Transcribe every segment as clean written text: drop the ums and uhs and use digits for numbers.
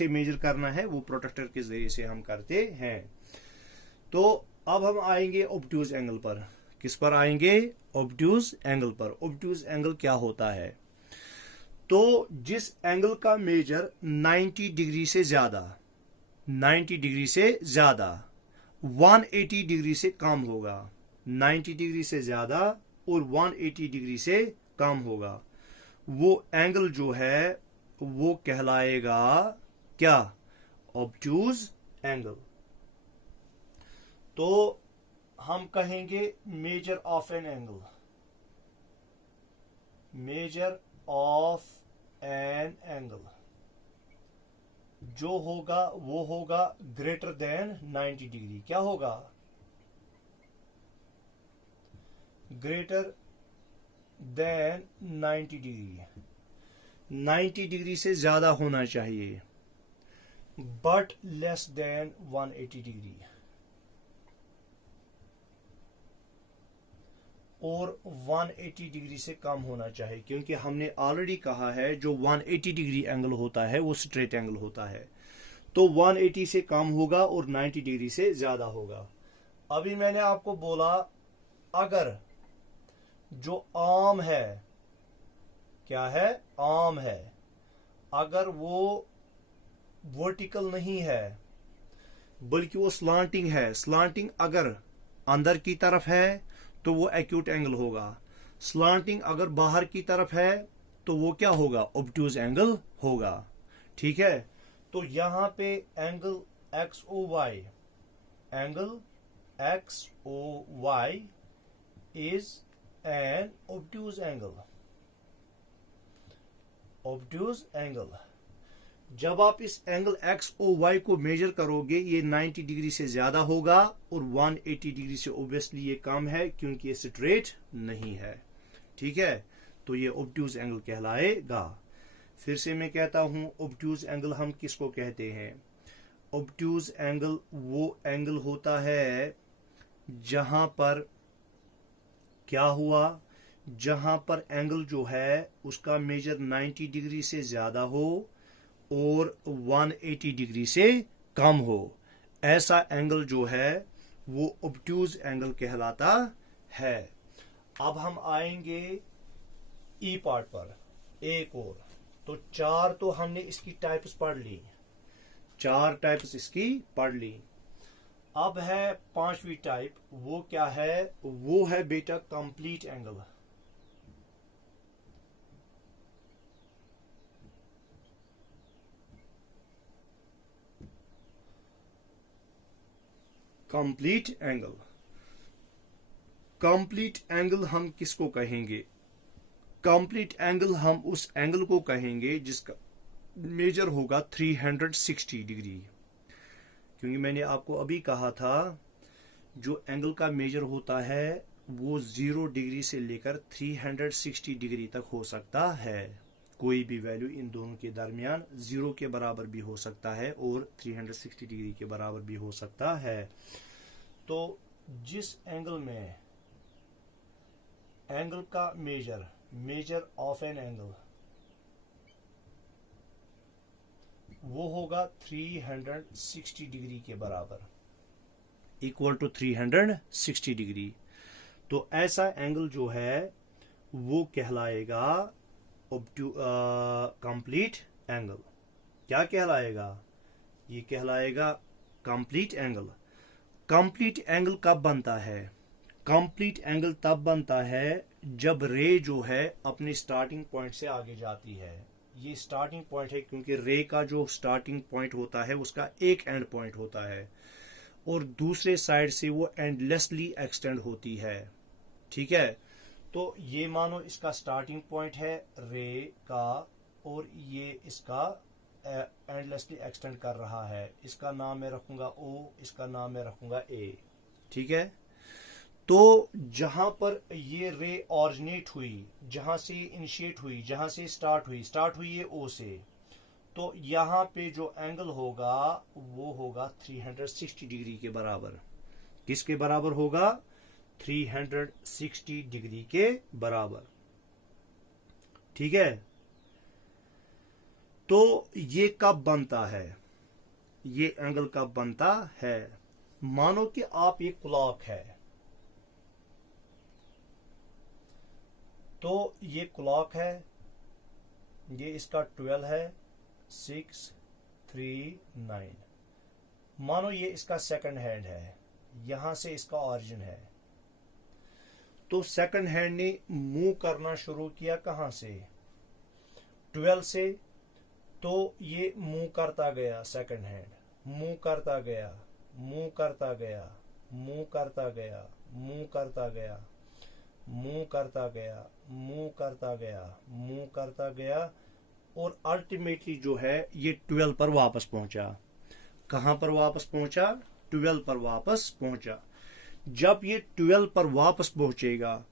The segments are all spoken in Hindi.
से मेजर करना है वो प्रोटेक्टर के जरिए से हम करते हैं। तो अब हम आएंगे ऑब्ट्यूज एंगल पर। किस पर आएंगे? ऑब्ट्यूज एंगल पर। ऑब्ट्यूज एंगल क्या होता है? तो जिस एंगल का मेजर 90 डिग्री से ज्यादा 90 डिग्री से ज्यादा 180 डिग्री से कम होगा, 90 डिग्री से ज्यादा और 180 डिग्री से कम होगा, वो एंगल जो है वो कहलाएगा क्या? Obtuse angle. तो हम कहेंगे measure of an angle, measure of an angle जो होगा वो होगा ग्रेटर देन 90 डिग्री। क्या होगा? Greater than 90 degree. 90 डिग्री से ज्यादा होना चाहिए बट लेस देन 180 डिग्री, और 180 डिग्री से कम होना चाहिए, क्योंकि हमने ऑलरेडी कहा है जो 180 डिग्री एंगल होता है वो स्ट्रेट एंगल होता है। तो 180 से कम होगा और 90 डिग्री से ज्यादा होगा। अभी मैंने आपको बोला अगर जो आर्म है, क्या है? आर्म है, अगर वो वर्टिकल नहीं है बल्कि वो स्लांटिंग है, स्लांटिंग अगर अंदर की तरफ है तो वो एक्यूट एंगल होगा, स्लांटिंग अगर बाहर की तरफ है तो वो क्या होगा? ऑब्ट्यूज एंगल होगा। ठीक है, तो यहां पे angle X O Y, angle X O Y is an obtuse angle. Obtuse angle, जब आप इस एंगल एक्स ओ वाई को मेजर करोगे ये 90 डिग्री से ज्यादा होगा और 180 डिग्री से ऑब्वियसली ये कम है क्योंकि ये स्ट्रेट नहीं है। ठीक है, तो ये ऑब्ट्यूज एंगल कहलाएगा। फिर से मैं कहता हूं ऑब्ट्यूज एंगल हम किसको कहते हैं? ऑब्ट्यूज एंगल वो एंगल होता है जहां पर क्या हुआ, जहां पर एंगल जो है उसका मेजर 90 डिग्री से ज्यादा हो और 180 डिग्री से कम हो, ऐसा एंगल जो है वो ऑब्ट्यूज एंगल कहलाता है। अब हम आएंगे ई पार्ट पर एक और। तो चार तो हमने इसकी टाइप्स पढ़ ली, चार टाइप्स इसकी पढ़ ली। अब है पांचवी टाइप, वो क्या है? वो है बेटा complete angle. Complete angle. Complete angle हम किसको कहेंगे? कंप्लीट एंगल हम उस एंगल को कहेंगे जिसका मेजर होगा 360 डिग्री, क्योंकि मैंने आपको अभी कहा था जो एंगल का मेजर होता है वो 0 डिग्री से लेकर 360 डिग्री तक हो सकता है। कोई भी वैल्यू इन दोनों के दरमियान 0 के बराबर भी हो सकता है और 360 डिग्री के बराबर भी हो सकता है। तो जिस एंगल में एंगल का मेजर ऑफ एन एंगल वो होगा 360 डिग्री के बराबर, इक्वल टू 360 डिग्री। तो ऐसा एंगल जो है वो कहलाएगा कंप्लीट एंगल। क्या कहलाएगा? ये कहलाएगा कंप्लीट एंगल। कंप्लीट एंगल कब बनता है? कंप्लीट एंगल तब बनता है जब रे जो है अपने स्टार्टिंग पॉइंट से आगे जाती है। ये स्टार्टिंग पॉइंट है क्योंकि रे का जो स्टार्टिंग पॉइंट होता है उसका एक एंड पॉइंट होता है और दूसरे साइड से वो एंडलेसली एक्सटेंड होती है। ठीक है, तो ये मानो इसका स्टार्टिंग पॉइंट है रे का और ये इसका एंडलेसली एक्सटेंड कर रहा है। इसका नाम मैं रखूंगा ओ, इसका नाम मैं रखूंगा ए। ठीक है, तो जहां पर ये रे ऑरिजिनेट हुई, जहां से इनिशिएट हुई, जहां से स्टार्ट हुई ये ओ से, तो यहां पे जो एंगल होगा वो होगा 360 डिग्री के बराबर। किसके बराबर होगा? 360 डिग्री के बराबर। ठीक है, तो ये कब बनता है, ये एंगल कब बनता है? मानो कि आप ये क्लॉक है, तो ये क्लॉक है, ये इसका 12 है, 6, 3, 9। मानो ये इसका सेकंड हैंड है, यहां से इसका ऑरिजिन है। तो सेकंड हैंड ने मूव करना शुरू किया कहां से? 12 से। तो ये मूव करता गया, सेकंड हैंड मूव करता गया, मूव करता गया, मूव करता गया, मूव करता गया, मूव करता गया, मूव करता गया, मूव करता गया, और अल्टीमेटली जो है ये 12 पर वापस पहुंचा। कहां पर वापस पहुंचा? 12 पर वापस पहुंचा। जब ये 12 पर वापस पहुंचेगा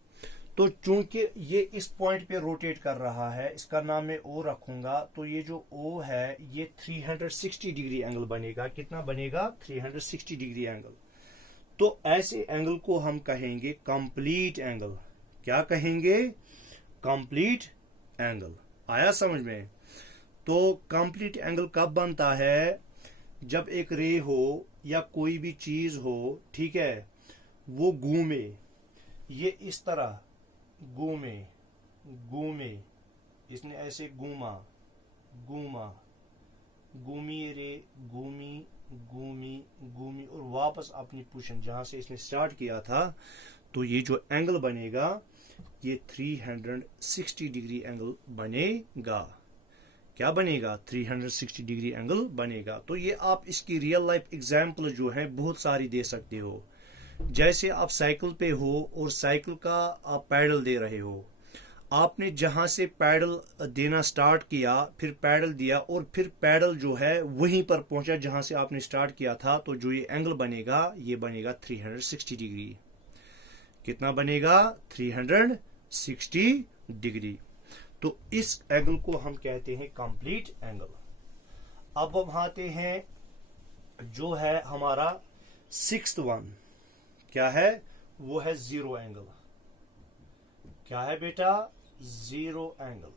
तो चूंकि ये इस पॉइंट पे रोटेट कर रहा है, इसका नाम मैं ओ रखूंगा, तो ये जो ओ है ये 360 डिग्री एंगल बनेगा। कितना बनेगा? 360 डिग्री एंगल। तो ऐसे एंगल को हम कहेंगे कंप्लीट एंगल। क्या कहेंगे? Complete angle. आया समझ में? तो कंप्लीट एंगल कब बनता है? जब एक रे हो या कोई भी चीज हो, ठीक है, वो घूमे, ये इस तरह घूमे, घूमे, इसने ऐसे घूमा, घूमा, घूमी रे, घूमी, घूमी, घूमी, और वापस अपनी पोजीशन जहां से इसने स्टार्ट किया था, तो ये जो एंगल बनेगा ये 360 डिग्री एंगल बनेगा। क्या बनेगा? 360 डिग्री एंगल बनेगा। तो ये आप इसकी रियल लाइफ एग्जाम्पल जो है बहुत सारी दे सकते हो। जैसे आप साइकिल पे हो और साइकिल का आप पैडल दे रहे हो, आपने जहां से पैडल देना स्टार्ट किया, फिर पैडल दिया, और फिर पैडल जो है वहीं पर पहुंचा जहां से आपने स्टार्ट किया था, तो जो ये एंगल बनेगा ये बनेगा 360 डिग्री। कितना बनेगा? 360 डिग्री। तो इस एंगल को हम कहते हैं कंप्लीट एंगल। अब हम आते हैं जो है हमारा 6th वन, क्या है? वो है जीरो एंगल। क्या है बेटा? Zero angle.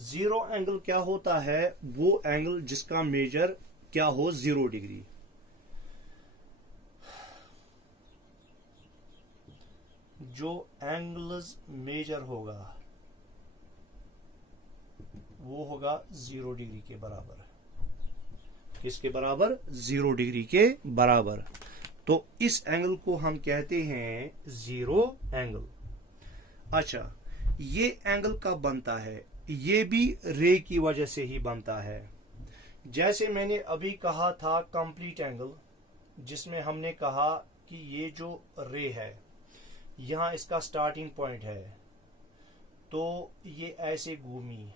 जीरो एंगल क्या होता है? वो एंगल जिसका मेजर क्या हो? 0 डिग्री। जो एंगल्स मेजर होगा वो होगा 0 डिग्री के बराबर। किसके बराबर? 0 डिग्री के बराबर। तो इस एंगल को हम कहते हैं जीरो एंगल। अच्छा, ये एंगल कब बनता है? ये भी रे की वजह से ही बनता है। जैसे मैंने अभी कहा था कंप्लीट एंगल, जिसमें हमने कहा कि ये जो रे है, यहां इसका स्टार्टिंग पॉइंट है, तो ये ऐसे घूमी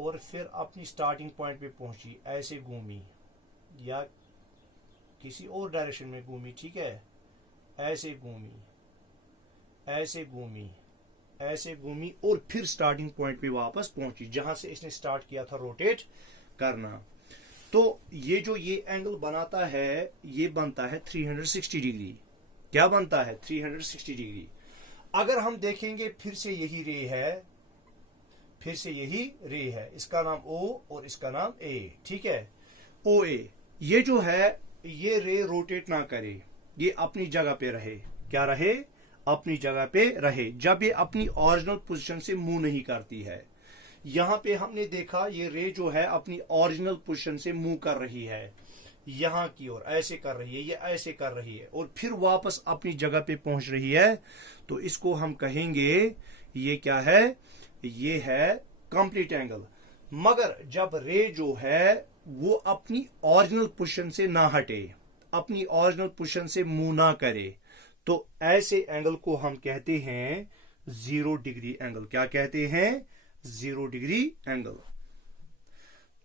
और फिर अपनी स्टार्टिंग पॉइंट पे पहुंची, ऐसे घूमी या किसी और डायरेक्शन में घूमी, ठीक है, ऐसे घूमी, ऐसे घूमी, ऐसे घूमी, और फिर स्टार्टिंग पॉइंट पे वापस पहुंची जहां से इसने स्टार्ट किया था रोटेट करना। तो ये जो ये एंगल बनाता है ये बनता है 360 डिग्री। क्या बनता है? 360 डिग्री। अगर हम देखेंगे फिर से यही रे है, फिर से यही रे है, इसका नाम ओ और इसका नाम ए, ठीक है, ओ ए। ये जो है ये रे रोटेट ना करे, ये अपनी जगह पे रहे। क्या रहे? अपनी जगह पे रहे। जब ये अपनी ओरिजिनल पोजीशन से मूव नहीं करती है, यहां पे हमने देखा ये रे जो है अपनी ओरिजिनल पोजीशन से मूव कर रही है, यहां की ओर ऐसे कर रही है, ये ऐसे कर रही है, और फिर वापस अपनी जगह पे पहुंच रही है, तो इसको हम कहेंगे ये क्या है? ये है कंप्लीट एंगल। मगर जब रे जो है वो अपनी ओरिजिनल पोजीशन से ना हटे, अपनी ओरिजिनल पोजीशन से मूव ना करे, तो ऐसे एंगल को हम कहते हैं 0 डिग्री एंगल। क्या कहते हैं? 0 डिग्री एंगल।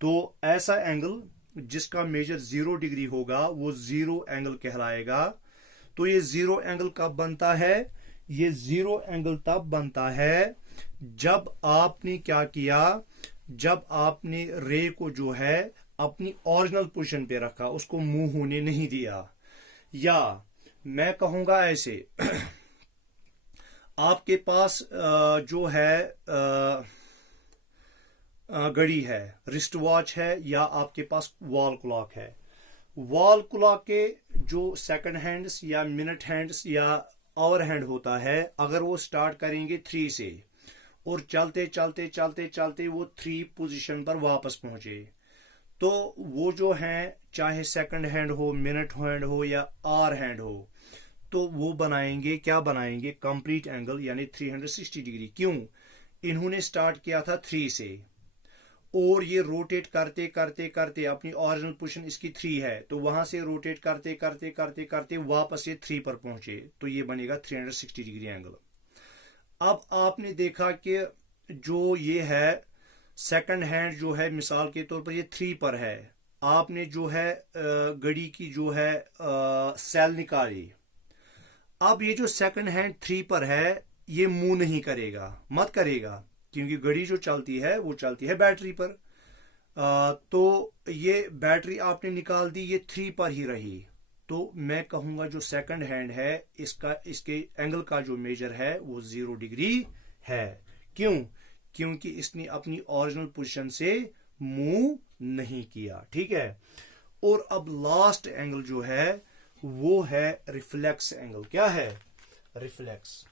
तो ऐसा एंगल जिसका मेजर 0 डिग्री होगा वो जीरो एंगल कहलाएगा। तो ये जीरो एंगल कब बनता है? ये जीरो एंगल तब बनता है जब आपने क्या किया? जब आपने रे को जो है अपनी ओरिजिनल पोजीशन पे रखा, उसको मूव होने नहीं दिया। या मैं कहूंगा ऐसे आपके पास जो है घड़ी है, रिस्ट वॉच है, या आपके पास वॉल क्लॉक है। वॉल क्लॉक के जो सेकंड हैंड्स या मिनट हैंड्स या आवर हैंड होता है, अगर वो स्टार्ट करेंगे 3 से और चलते चलते चलते चलते वो 3 पोजीशन पर वापस पहुंचे, तो वो जो है चाहे सेकंड हैंड हो, मिनट हैंड हो या आवर हैंड हो, तो वो बनाएंगे, क्या बनाएंगे, कंप्लीट एंगल यानी 360 डिग्री। क्यों? इन्होंने स्टार्ट किया था 3 से और ये रोटेट करते करते करते, अपनी ओरिजिनल पोजीशन इसकी 3 है, तो वहां से रोटेट करते करते करते करते वापस ये 3 पर पहुंचे, तो ये बनेगा 360 डिग्री एंगल। अब आपने देखा कि जो ये है सेकंड हैंड जो है, मिसाल के तौर पर ये 3 पर है, आपने जो है घड़ी की जो है सेल निकाली। अब ये जो सेकंड हैंड 3 पर है, ये मूव नहीं करेगा, मत करेगा, क्योंकि घड़ी जो चलती है वो चलती है बैटरी पर। तो ये बैटरी आपने निकाल दी, ये 3 पर ही रही, तो मैं कहूंगा जो सेकंड हैंड है इसके एंगल का जो मेजर है वो 0 डिग्री है। क्यों? क्योंकि इसने अपनी ओरिजिनल पोजीशन से मूव नहीं किया। ठीक है। और अब लास्ट एंगल जो है वो है रिफ्लेक्स एंगल। क्या है? रिफ्लेक्स।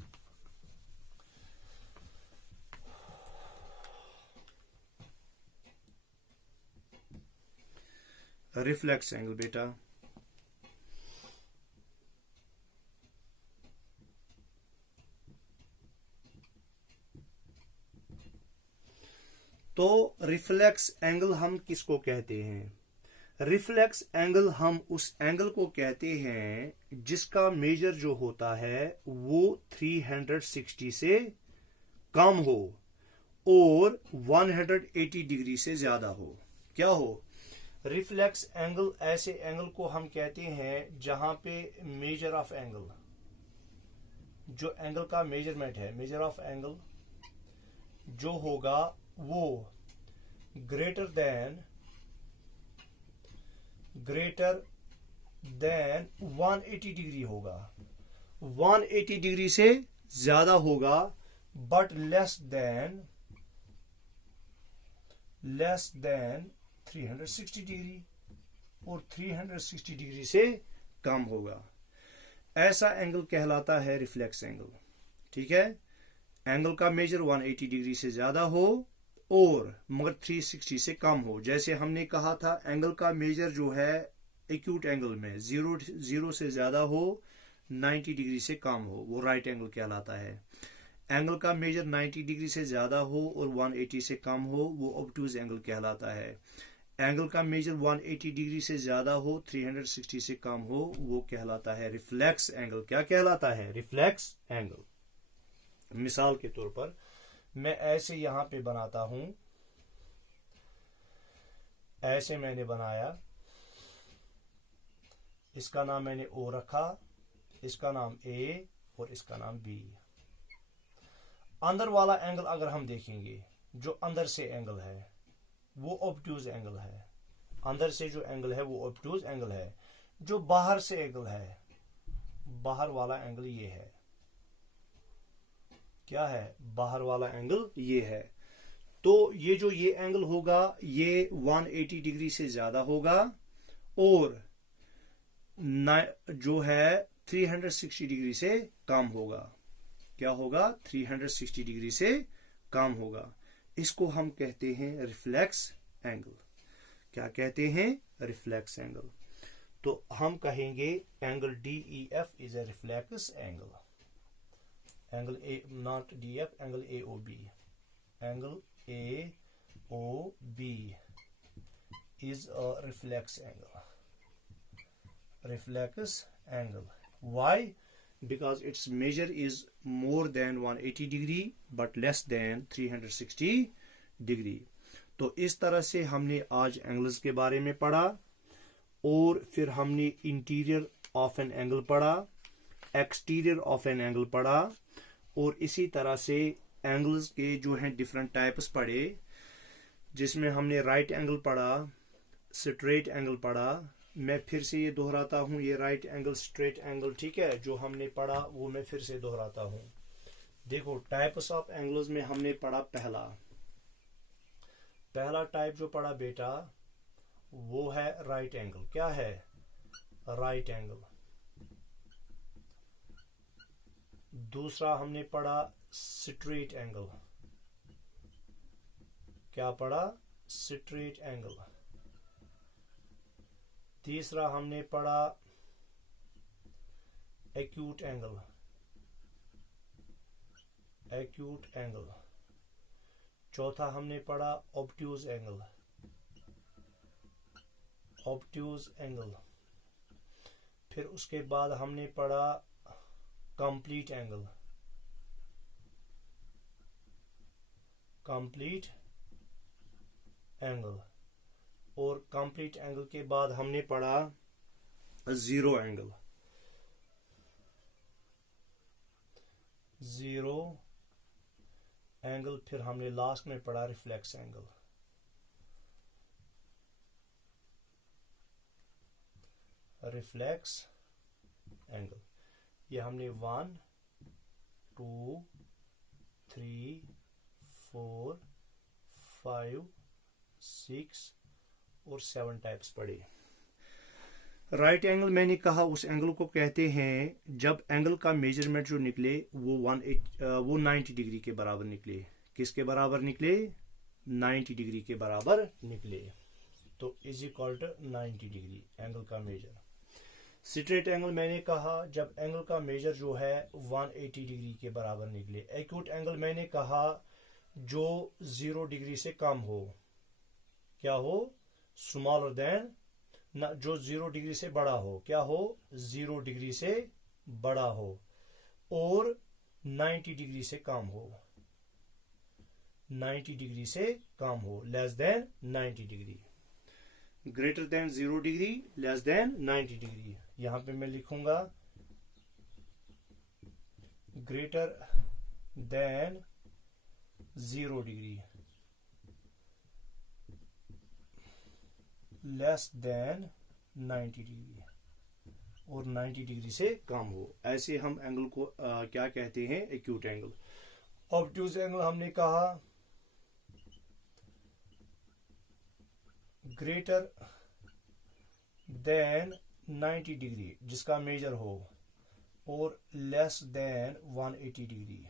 रिफ्लेक्स एंगल बेटा, तो रिफ्लेक्स एंगल हम किसको कहते हैं? रिफ्लेक्स एंगल हम उस एंगल को कहते हैं जिसका मेजर जो होता है वो 360 से कम हो और 180 डिग्री से ज्यादा हो। क्या हो? रिफ्लेक्स एंगल ऐसे एंगल को हम कहते हैं जहां पे मेजर ऑफ एंगल, जो एंगल का मेजरमेंट है, मेजर ऑफ एंगल जो होगा वो ग्रेटर देन 180 डिग्री होगा, 180 डिग्री से ज्यादा होगा, बट लेस देन 360 डिग्री, और 360 डिग्री से कम होगा। ऐसा एंगल कहलाता है रिफ्लेक्स एंगल। ठीक है। एंगल का मेजर 180 डिग्री से ज्यादा हो और मगर 360 से कम हो। जैसे हमने कहा था एंगल का मेजर जो है एक्यूट एंगल में 0 से ज्यादा हो, 90 डिग्री से कम हो, वो राइट एंगल कहलाता है। एंगल का मेजर 90 डिग्री से ज्यादा हो और 180 से कम हो, वो ऑब्टूज एंगल कहलाता है। एंगल का मेजर 180 डिग्री से ज्यादा हो, 360 से कम हो, वो कहलाता है रिफ्लेक्स एंगल। क्या कहलाता है? Reflex angle. मिसाल के तौर पर मैं ऐसे यहां पे बनाता हूं, ऐसे मैंने बनाया, इसका नाम मैंने ओ रखा, इसका नाम ए और इसका नाम बी। अंदर वाला एंगल अगर हम देखेंगे, जो अंदर से एंगल है वो ऑब्टूज एंगल है। अंदर से जो एंगल है वो ऑब्टूज एंगल है। जो बाहर से एंगल है, बाहर वाला एंगल ये है। क्या है? बाहर वाला एंगल ये है। तो ये जो ये एंगल होगा ये 180 डिग्री से ज्यादा होगा और जो है 360 डिग्री से कम होगा। क्या होगा? 360 डिग्री से कम होगा। इसको हम कहते हैं रिफ्लेक्स एंगल। क्या कहते हैं? Reflex angle. तो हम कहेंगे angle DEF is a reflex angle. Angle A, not DF, angle AOB, angle AOB is a reflex angle. Reflex angle. Why? Because its measure is more than 180 degree but less than 360 degree. तो इस तरह से हमने आज एंगल्स के बारे में पढ़ा और फिर हमने इंटीरियर ऑफ एन एंगल पढ़ा, एक्सटीरियर ऑफ एन एंगल पढ़ा और इसी तरह से एंगल्स के जो हैं डिफरेंट टाइप्स पढ़े, जिसमें हमने राइट एंगल पढ़ा, स्ट्रेट एंगल पढ़ा। मैं फिर से ये दोहराता हूँ, ये राइट एंगल, स्ट्रेट एंगल, ठीक है, जो हमने पढ़ा वो मैं फिर से दोहराता हूँ। देखो टाइप्स ऑफ एंगल्स में हमने पढ़ा पहला टाइप जो पढ़ा बेटा वो है राइट एंगल। क्या है? Right angle. दूसरा हमने पढ़ा स्ट्रेट एंगल। क्या पढ़ा? Straight angle. तीसरा हमने पढ़ा एक्यूट एंगल। Acute angle. चौथा हमने पढ़ा ऑब्ट्यूज एंगल। Obtuse angle. फिर उसके बाद हमने पढ़ा कंप्लीट एंगल। Complete angle. और कंप्लीट एंगल के बाद हमने पढ़ा जीरो एंगल। Zero angle. फिर हमने लास्ट में पढ़ा रिफ्लेक्स एंगल। Reflex angle. ये हमने 1 2 3 4 5 6 और 7 टाइप्स पढ़े। राइट एंगल मैंने कहा उस एंगल को कहते हैं जब एंगल का मेजरमेंट जो निकले वो 90 डिग्री के बराबर निकले। किसके बराबर निकले? 90 डिग्री के बराबर निकले। तो is equal to 90 degree angle का मेजर। स्ट्रेट एंगल मैंने कहा जब एंगल का मेजर जो है 180 डिग्री के बराबर निकले। एक्यूट एंगल मैंने कहा जो 0 डिग्री से कम हो। क्या हो? स्मॉलर देन ना, जो 0 डिग्री से बड़ा हो। क्या हो? 0 डिग्री से बड़ा हो और 90 डिग्री से कम हो। 90 डिग्री से कम हो। Less than 90 degree. Greater than 0 degree, less than 90 degree. यहां पे मैं लिखूंगा greater than 0 degree, less than 90 degree और 90 डिग्री से कम हो। ऐसे हम एंगल को क्या कहते हैं? Acute angle. ऑब्ट्यूज एंगल हमने कहा ग्रेटर देन 90 डिग्री जिसका मेजर हो और लेस देन 180 डिग्री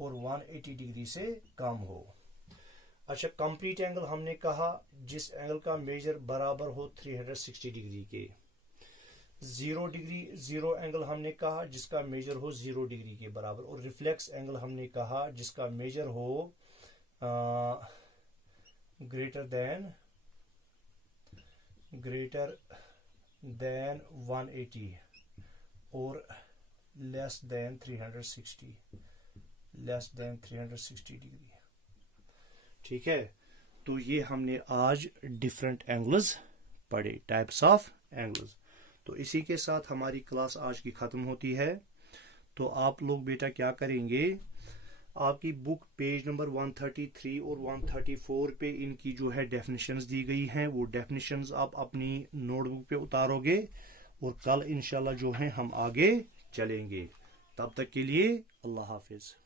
और 180 डिग्री से कम हो। अच्छा, कंप्लीट एंगल हमने कहा जिस एंगल का मेजर बराबर हो 360 डिग्री के। 0 डिग्री जीरो एंगल हमने कहा जिसका मेजर हो 0 डिग्री के बराबर। और रिफ्लेक्स एंगल हमने कहा जिसका मेजर हो ग्रेटर देन 180 और लेस देन 360 डिग्री। ठीक है, तो ये हमने आज डिफरेंट एंगल्स पढ़े, टाइप्स ऑफ एंगल्स। तो इसी के साथ हमारी क्लास आज की खत्म होती है। तो आप लोग बेटा क्या करेंगे, आपकी बुक पेज नंबर 133 और 134 पे इनकी जो है डेफिनेशंस दी गई हैं, वो डेफिनेशंस आप अपनी नोटबुक पे उतारोगे और कल इंशाल्लाह जो है हम आगे चलेंगे। तब तक के लिए अल्लाह हाफिज।